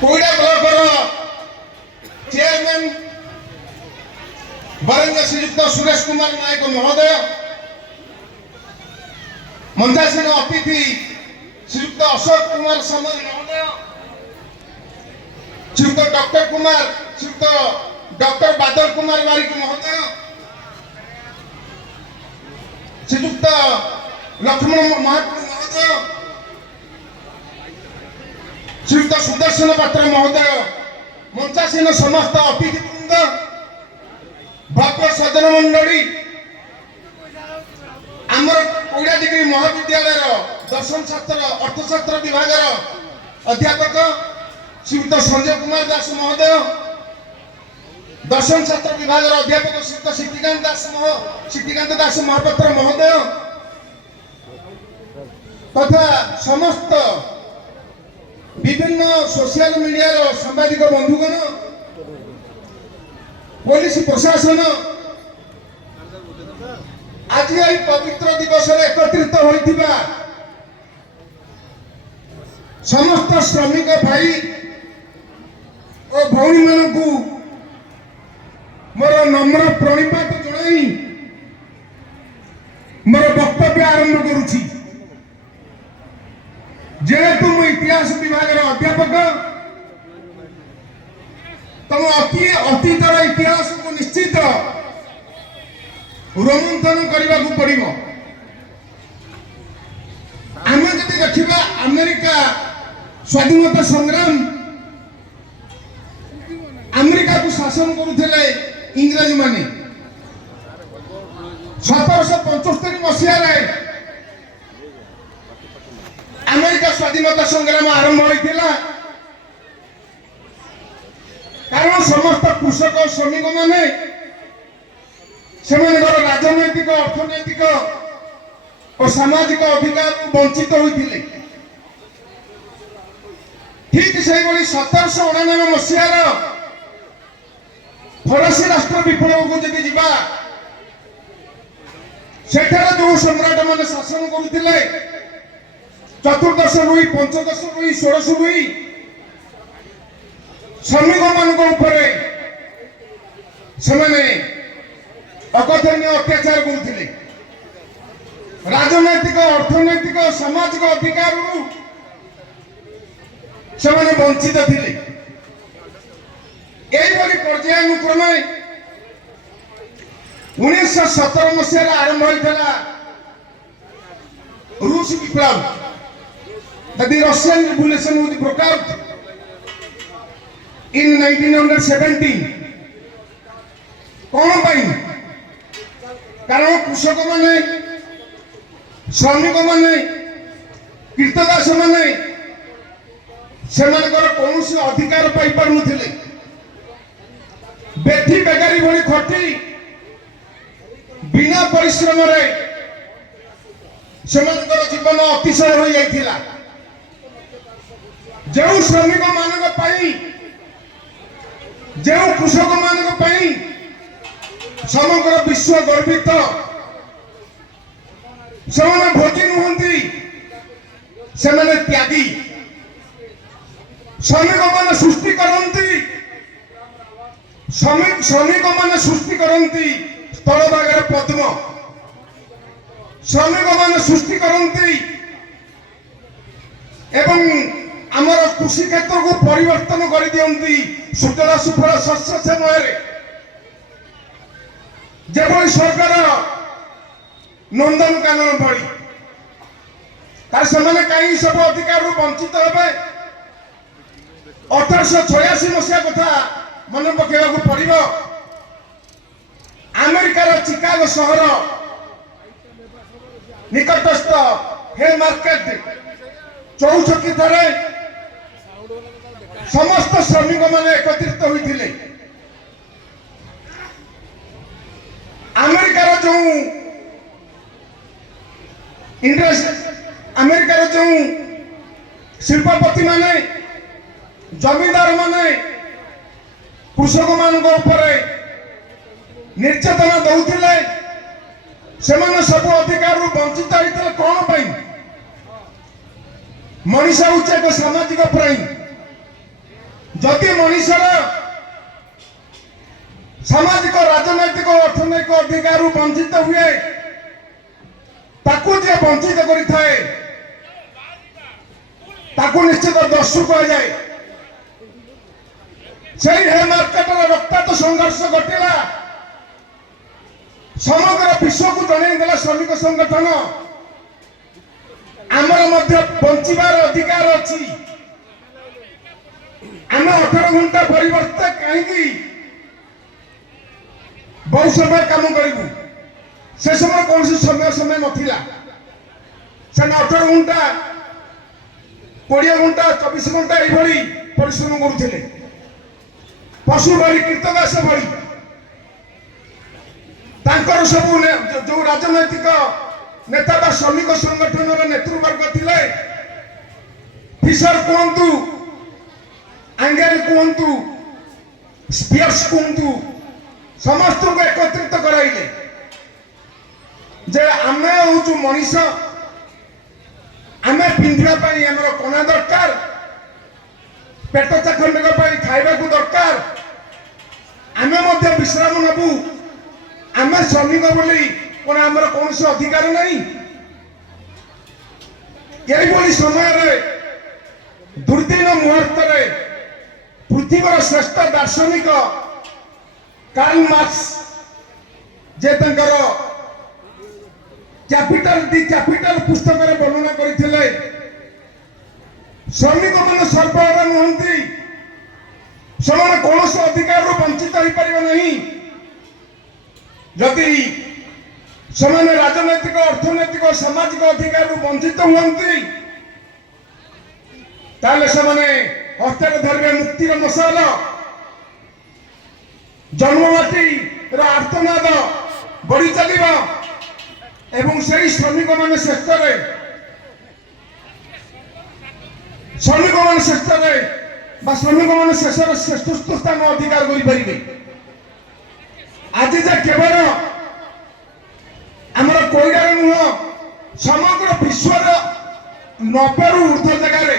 Koida blocker chairman Varendra श्रीयुक्त सुरेश कुमार नायक महोदय, मंचासीन अतिथि श्रीयुक्त Ashok Kumar summer महोदय, श्रीयुक्त डॉक्टर कुमार श्रीयुक्त डॉक्टर बादल कुमार बारिक महोदय, श्रीयुक्त लक्ष्मण महाकुड़ महोदय, श्रीयुक्त सुदर्शन पात्र महोदय, मंचासीन समस्त अतिथिवृंद, भव्य सज्जन मंडली, आमर कोईडा डिग्री महाविद्यालय दर्शन शास्त्र अर्थशास्त्र विभाग अध्यापक श्रीयुक्त संजय कुमार दास महोदय, दर्शन शास्त्र विभाग अध्यापक श्रीयुक्त सिद्धिकांत दास महापात्र महोदय तथा समस्त विभिन्न सोशल मीडिया सांबादिक बंधुगण, पुलिस प्रशासन आज यही पवित्र दिवस एकत्रित होइथिबा समस्त श्रमिक भाई और भौणी मानकु मोर नम्र प्रणिपात जणाई मोर वक्तव्य आरंभ करुछि। जेहेतु मु इतिहास विभाग अध्यापक, तुम अतीतर इतिहास को निश्चित रोमंथन करने को पड़ो। आम जब देखा अमेरिका स्वाधीनता संग्राम, अमेरिका को शासन करुले इंग्रज माने 1775 मसीह अमेरिका स्वाधीनता संग्राम आरंभ होता। कारण समस्त कृषक श्रमिक माने राजनैतिक अर्थनैतिक और सामाजिक अधिकार वंचित होते। ठीक से 1799 मसीह फरासी राष्ट्र विप्लव को जब जीवा सेठार जो सम्राट मान शासन करुले चतुर्दश रुई पंचदश रुई षोड़श रुई श्रमिक मान अकथनीय अत्याचार करुले। राजनैतिक अर्थनैतिक सामाजिक अधिकार से वंचित थे। यही पर्यानुक्रमे 1917 मसीह आरंभ होता रूस विप्लव। The Russian Revolution was broke out in 1917. कौन पाई? कारण कृषक माने, श्रमिक माने, कीर्तदास माने कौन अधिकार पाई पार नुथिले। बेठी बेगारी भली खटी बिना परिश्रम रे जीवन अतिशय हो जाइथिला। जो श्रमिक मानक पाई, जो कृषक मानक पाई समग्र विश्व गर्वित। से भोगी नुहंती, से त्यागी। श्रमिक मान सृष्टि करती, श्रमिक मान सृष्टि करती स्थलभाग पद्म। श्रमिक मान सृष्टि करती एवं आमर कृषि क्षेत्र को परिवर्तन कर दियंती सुजला सुफल शस्य समय जब सरकार नंदनकानन भली कहीं सब अधिकार वंचित हे। 1886 मसीहा कथा मन पकेवा पड़ो। अमेरिकार चिकागो सहर निकटस्थ हे मार्केट चौछकी थे समस्त श्रमिक माने एकत्रित होते। अमेरिकार जो अमेरिकार जो शिल्पपति माने, जमींदार माने कृषक मान निर्यातना दौले सब अधिकार वंचित होते। कौन पाई? मनीषा हूँ एक सामाजिक प्राणी। जदि मनुष्यर सामाजिक राजनैतिक अर्थनैतिक अधिकार वंचित हुए ताकू जे वंचित करिथाए ताकू निश्चित दस्यु कह जाए से हे मार्केटर रक्ताक्त संघर्ष घटिला समग्र विश्व को जनईदेला श्रमिक संगठन आमर मध्य बंचार अधिकार अच्छी आम 18 घंटा परिवर्ते कहीं बहुत समय काम करूँ से समय कौन समय समय नथिला से 18 घंटा 20 घंटा 24 घंटा ये परिश्रम करुले पशु भली कृतदास भली तांकर सब जो राजनैतिक नेता बा श्रमिक संगठन नेतृवर्ग थिले फिशर कहतु आंगेल कहतु स्पियर्स कहतु समस्त को एकत्रित कराइले जे आमे हूँ मनीष आमे पिंधा आमर कना दरकार पेट चाखंडक खाइबा को दरकार आमे मध्य विश्राम नबू आमे श्रमिक बोली कौन आमर कौन से अधिकार नहीं यही समय दुर्दिन मुहूर्त पृथ्वीर श्रेष्ठ दार्शनिक कार्ल मार्क्स जे तंकर कैपिटल दि कैपिटल पुस्तक रे वर्णना करथिले श्रमिक मान सर्वहारा नुहंती से कौन से अधिकार वंचित हो पार नहीं जदि से राजनैतिक अर्थनैतिक सामाजिक अधिकार वंचित हुंती ताले से हस्ते धरवे मुक्तिर मशाल जन्ममाटी आर्तनाद बढ़ी चलिबा एवं से श्रमिक मान शेष श्रमिक मान शेष श्रमिक मान शेष श्रेष्ठ स्थान अधिकार करें आज जे केवल आमर कोईडार नुह समग्र विश्व 90 रु ऊर्ध्व जगार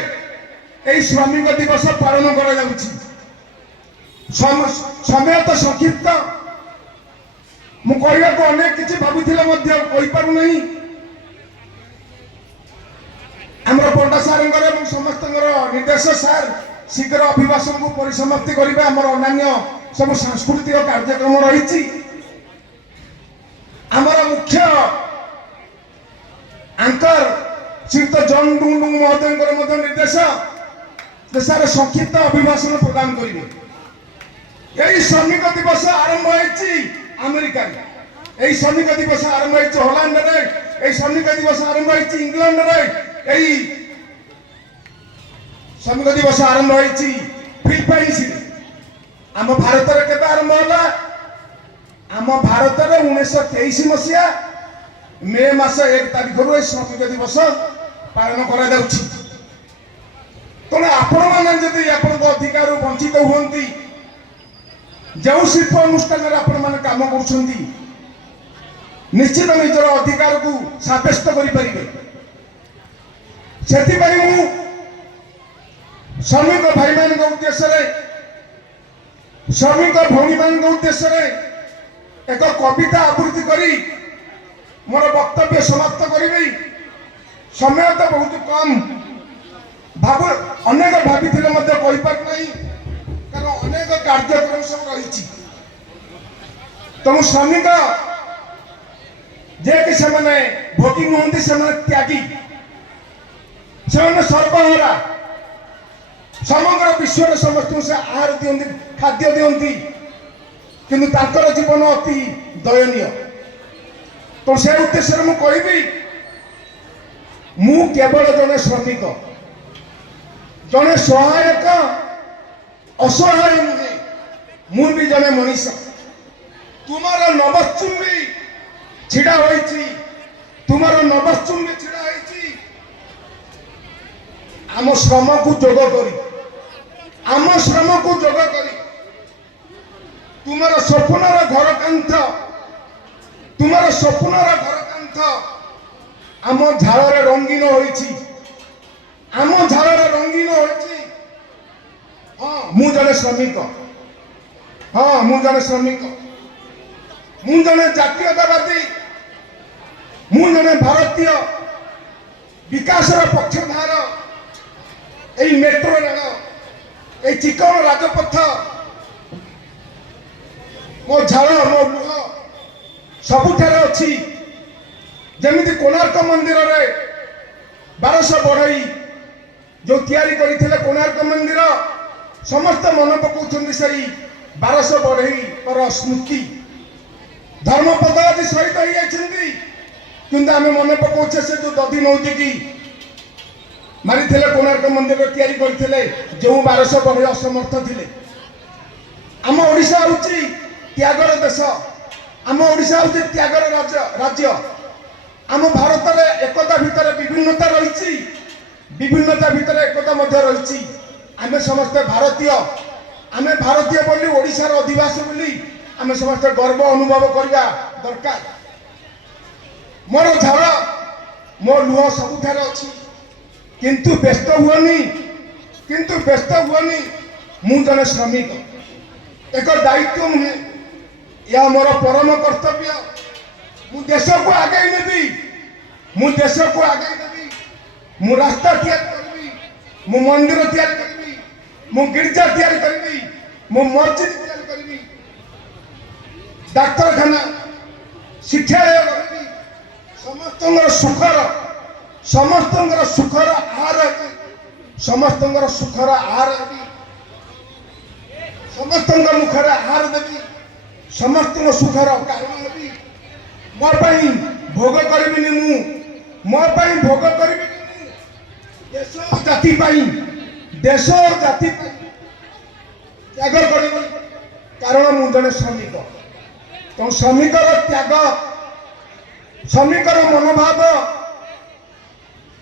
यही श्रमिक दिवस पालन कर समय तो संक्षिप्त मुझे को अनेक किसी भावुला नहीं आमर पंडा सार समस्त निर्देश सार शीघ्र अभिभाषण को परिसमाप्ति करेंगे आमर अन्य सब सांस्कृतिक कार्यक्रम रही आमर मुख्य आंकर श्रीयुत जॉन डुंगडुंग महोदय निर्देश सार संक्षिप्त अभिभाषण प्रदान करेंगे यही श्रमिक दिवस आरंभ होती अमेरिका यही श्रमिक दिवस आरंभ होती हॉलैंड रे श्रमिक दिवस आरंभ होती इंग्लैंड रे यही श्रमिक दिवस आरंभ होती फिलिपाइन्स आम भारत में केबे आरंभ होला आम भारत में 1923 मसीहा मे मास 1 तारिख रु श्रमिक दिवस पालन करा जाउछि तेणु आपण मैंने जदि आपण अधिकार वंचित हुंती जो शिल्प अनुष्ठान आपण काम कर निश्चित निजर अधिकार को सब्यस्त करें से श्रमिक भाई मान उद्देश्य श्रमिक भौणी मान उद्देश्य एक कविता आवृत्ति करी मोर वक्तव्य समाप्त करी समय तो बहुत कम भाव अनेक भाभी कहीपर नहीं कारण अनेक कार्यक्रम सब रही तेणु श्रमिक जे कि से भोगी नुहति से त्यागी से सर्वहारा समग्र विश्व समस्त से आहार दिखती खाद्य दिखती किंतु तांकर जीवन अति दयनीय तो से उद्देश्य मु कहि मु केवल जने श्रमिक जने सहायक असहाय नुहे मु भी जने मनीष तुमार नवचुंबी छिड़ा होइछि तुमार नवचुंबी छिड़ा होइछि आम श्रम को जोग करी आम श्रम को जोग करी तुमार स्वप्नर घर कांथ तुमार स्वप्नर घर कांथ आम झाଳରେ रंगीन होइछि आम झाଳରେ रंगीन होइछि हाँ मु जने श्रमिक हाँ मु जने श्रमिक मु जने जातीयतावादी मु जने भारतीय विकास पक्षधार এই মেট্রো রেল এই চিকণ রাজপথ ମୋ ଝାଳ ମୋ ଲୁହ ସବୁଠାରେ ଅଛି। ଯେମିତି କୋଣାର୍କ ମନ୍ଦିରରେ 1200 ବଢ଼େଇ ଯୋଉ ତିଆରି କରିଥିଲେ କୋଣାର୍କ ମନ୍ଦିର ସମସ୍ତେ ମନେ ପକାଉଛନ୍ତି ସେଇ 1200 ବଢ଼େଇଙ୍କର ସ୍ମୃତି। ଧର୍ମପଦ ଆଜି ଶହୀଦ ହେଇଯାଇଛନ୍ତି କିନ୍ତୁ ଆମେ ମନେ ପକାଉଛେ ସେ ଯୋଉ ଦଧି ନଉତିକି ମାରିଥିଲେ କୋଣାର୍କ ମନ୍ଦିର ତିଆରି କରିଥିଲେ ଯେଉଁ 1200 ବଢ଼େଇ ଅସମର୍ଥ ଥିଲେ। ଆମ ଓଡ଼ିଶା ହେଉଛି ତ୍ୟାଗର ଦେଶ, ଆମ ଓଡ଼ିଶା ହେଉଛି ତ୍ୟାଗର ରାଜ୍ୟ। ଆମ ଭାରତରେ ଏକତା ଭିତରେ ବିଭିନ୍ନତା ରହିଛି, ବିଭିନ୍ନତା ଭିତରେ ଏକତା ମଧ୍ୟ ରହିଛି। ଆମେ ସମସ୍ତେ ଭାରତୀୟ, ଆମେ ଭାରତୀୟ ବୋଲି ଓଡ଼ିଶାର ଅଧିବାସୀ ବୋଲି ଆମେ ସମସ୍ତେ ଗର୍ବ ଅନୁଭବ କରିବା ଦରକାର। ମୋର ଝାଳ ମୋ ଲୁହ ସବୁଠାରେ ଅଛି କିନ୍ତୁ ବ୍ୟସ୍ତ ହୁଅନି ମୁଁ ଜଣେ ଶ୍ରମିକ। ଏକ ଦାୟିତ୍ୱ ନୁହେଁ, ଏହା ମୋର ପରମ କର୍ତ୍ତବ୍ୟ। ମୁଁ ଦେଶକୁ ଆଗେଇ ନେବି, ମୁଁ ରାସ୍ତା ତିଆରି କରିବି, ମୁଁ ମନ୍ଦିର ତିଆରି କରିବି, ମୁଁ ଗିର୍ଜା ତିଆରି କରିବି, ମୁଁ ମସଜିଦ ତିଆରି କରିବି, ଡାକ୍ତରଖାନା ଶିକ୍ଷାଳୟ କରିବି। ସମସ୍ତଙ୍କର ସୁଖର ଆହାର ହେବି, ସମସ୍ତଙ୍କର ସୁଖର ଆହାର ହେବି, ସମସ୍ତଙ୍କ ମୁଖରେ ଆହାର ଦେବି, ସମସ୍ତଙ୍କ ସୁଖର କାରଣ ହେବି। ମୋ ପାଇଁ ଭୋଗ କରିବିନି ମୁଁ ଦେଶ ଜାତି ପାଇଁ ତ୍ୟାଗ କରିବି, କାରଣ ମୁଁ ଜଣେ ଶ୍ରମିକ। ତେଣୁ ଶ୍ରମିକର ତ୍ୟାଗ, ଶ୍ରମିକର ମନୋଭାବ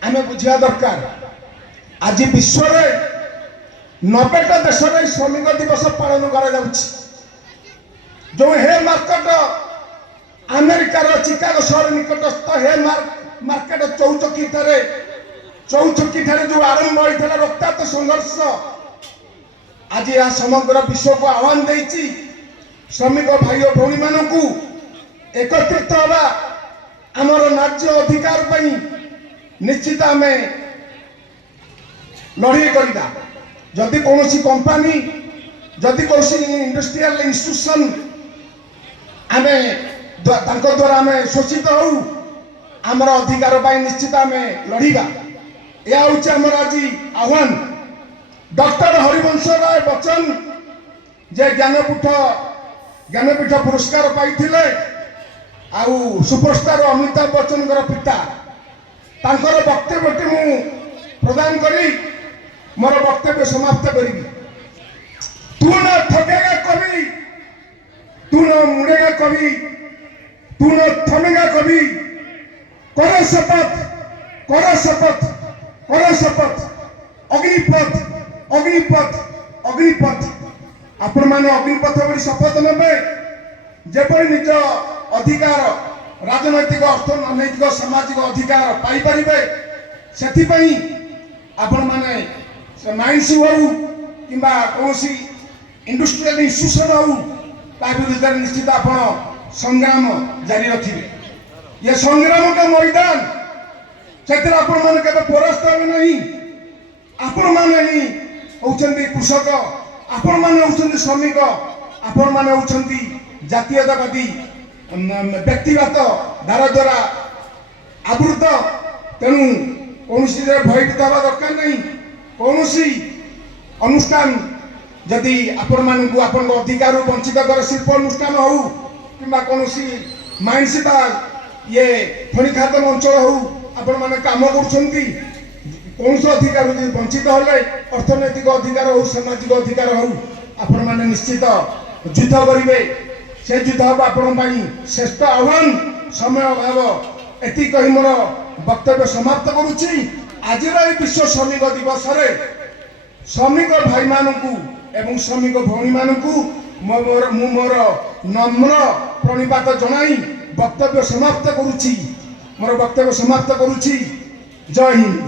ଆମେ ବୁଝିବା ଦରକାର। ଆଜି ବିଶ୍ୱରେ 90ଟା ଦେଶରେ ଶ୍ରମିକ ଦିବସ ପାଳନ କରାଯାଉଛି। ଯେଉଁ ହେ ମାର୍କେଟ ଆମେରିକାର ଚିକାଗୋ ସହର ନିକଟସ୍ଥ ହେ ମାର୍କେଟ ଚୌଚକିଠାରେ ଯେଉଁ ଆରମ୍ଭ ହୋଇଥିଲା ରକ୍ତାକ୍ତ ସଂଘର୍ଷ, ଆଜି ଏହା ସମଗ୍ର ବିଶ୍ୱକୁ ଆହ୍ୱାନ ଦେଇଛି। ଶ୍ରମିକ ଭାଇ ଓ ଭଉଣୀମାନଙ୍କୁ ଏକତ୍ରିତ ହେବା, ଆମର ନ୍ୟାଯ୍ୟ ଅଧିକାର ପାଇଁ ନିଶ୍ଚିତ ଆମେ ଲଢ଼େଇ କରିବା। ଯଦି କୌଣସି କମ୍ପାନୀ, ଯଦି କୌଣସି ଇଣ୍ଡଷ୍ଟ୍ରିଆଲ ଇନଷ୍ଟିଟ୍ୟୁସନ ଆମେ ତାଙ୍କ ଦ୍ୱାରା ଆମେ ଶୋଷିତ ହଉ, ଆମର ଅଧିକାର ପାଇଁ ନିଶ୍ଚିତ ଆମେ ଲଢ଼ିବା। ଏହା ହେଉଛି ଆମର ଆଜି ଆହ୍ୱାନ। ଡକ୍ଟର ହରିବଂଶ ରାୟ ବଚ୍ଚନ ଯେ ଜ୍ଞାନପୀଠ ପୁରସ୍କାର ପାଇଥିଲେ, ଆଉ ସୁପରଷ୍ଟାର ଅମିତାଭ ବଚ୍ଚନଙ୍କର ପିତା, ତାଙ୍କର ବକ୍ତବ୍ୟଟି ମୁଁ ପ୍ରଦାନ କରି ମୋର ବକ୍ତବ୍ୟ ସମାପ୍ତ କରିବି। तू न ठगेगा कभी, तू न मुड़ेगा कभी, तू न थमेगा कभी। करो शपथ, करो शपथ, करो शपथ। अग्निपथ, अग्निपथ, अग्निपथ। आपण माने अग्निपथ बड़ी शपथ नेबे जेपरि निज अधिकार, राजनैतिक, अर्थनैतिक, सामाजिक अधिकार पाई परिबे। सेथि पई आपण माने माइंस हो किंबा कोनोसी इंडस्ट्रियल इंस्टीट्यूशन हो, ता विरुद्ध निश्चित आपण संग्राम जारी रखिबे। ये संग्राम का मैदान, सेतिर आपण माने केबे परास्त हेबे नहीं। आपण माने ही होउछन्ती कृषक, आपण माने होउछन्ती श्रमिक, आपण माने होउछन्ती जातीयतावादी व्यक्तिगत धारा द्वारा आवृत। तेणु कौनसी भयभीत हवा दरकार नहीं। कौनसी अनुष्ठान जदि आपण मानू आपण अधिकार वंचित कर, शिल्प अनुष्ठान हो कि कौनसी माइंस ये खनि खादन अंचल हो, आपण मैंने कम कर कौन अधिकार वंचित हेले, अर्थनैतिक अधिकार हो, सामाजिक अधिकार हो, आपण मैंने निश्चित युद्ध करेंगे। से युद्ध हम आपण श्रेष्ठ आह्वान। समय अभाव एति कही मोर वक्तव्य समाप्त करुच्ची। आज विश्व श्रमिक दिवस रे श्रमिक भाई मानू एवं श्रमिक भौणी मानू मोर नम्र प्रणिपात जनाई वक्तव्य समाप्त करुच्ची। मोर वक्तव्य समाप्त करुच्ची। जय हिंद।